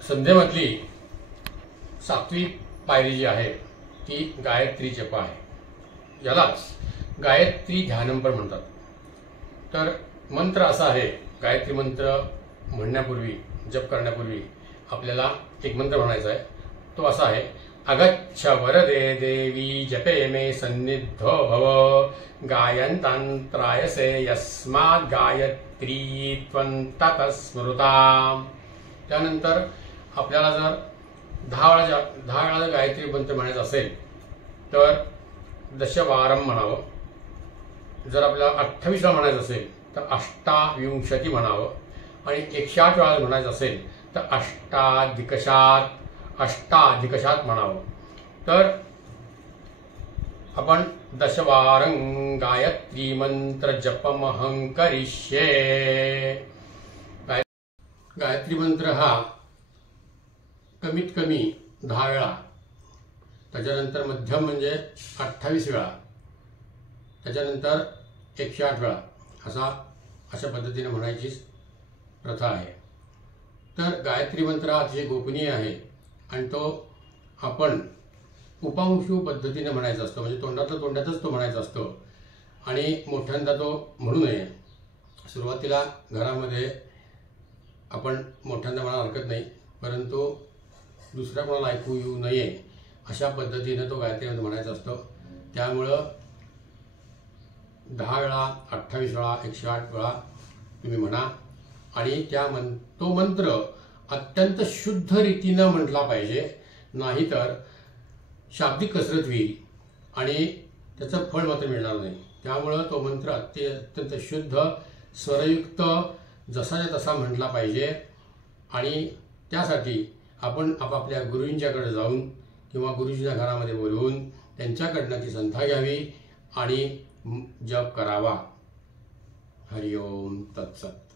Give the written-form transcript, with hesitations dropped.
संध्येमधली 7वी पायरी जी आहे ती गायत्री जप आहे। यालाच गायत्री ध्यानम पण म्हणतात। तर मंत्र असा आहे, गायत्री मंत्र म्हणण्यापूर्वी, जप करण्यापूर्वी आपल्याला एक मंत्र म्हणायचा आहे। तो असा आहे, अगच्छ वरदे देवी जपे मे सन्निधो भव गायन्तान्त्रायसे यस्मात् गायत्री त्वं ततः स्मृता। त्यानंतर आपल्याला जर 10 वेळा गायत्री मंत्र म्हणायचा असेल तर दशवारम म्हणावं। जर आपल्याला 28 वेळा म्हणायचं असेल तर अष्टाविंशती म्हणावं आणि 108 वेळा म्हणायचं असेल तर अष्टाधिकशात म्हणावं। तर आपण दशवारं गायत्री मंत्र जपमहं करिष्ये। गायत्री मंत्र हा कमीत कमी 10 वेळा, त्याच्यानंतर मध्यम म्हणजे 28 वेळा, त्याच्यानंतर 108 वेळा अशा पद्धतीने म्हणायची प्रथा आहे। तर गायत्री मंत्र अतिशय गोपनीय आहे आणि तो आपण उपांशू पद्धतीने म्हणायचा असतो, म्हणजे तोंडातच तो म्हणायचा असतो आणि मोठ्यांदा तो म्हणू नये। सुरुवातीला घरामध्ये आपण मोठ्यांदा म्हणायला हरकत नाही, परंतु दुसऱ्या कोणाला ऐकू येऊ नये अशा पद्धतीने तो गायत्री मंत्र म्हणायचा असतो। त्यामुळं 10 वेळा, 28 वेळा, 108 वेळा तुम्ही म्हणा आणि तो मंत्र अत्यंत शुद्ध रीतीनं म्हटला पाहिजे, नाहीतर शाब्दिक कसरत होईल आणि त्याचं फळ मात्र मिळणार नाही। त्यामुळं तो मंत्र अत्यंत शुद्ध, स्वरयुक्त, जसाच्या तसा म्हटला पाहिजे आणि त्यासाठी आपण आपापल्या गुरुजींच्याकडे जाऊन किंवा गुरुजींच्या घरामध्ये बोलवून त्यांच्याकडनं ती संथा घ्यावी आणि जप करावा। हरिओम तत्सत।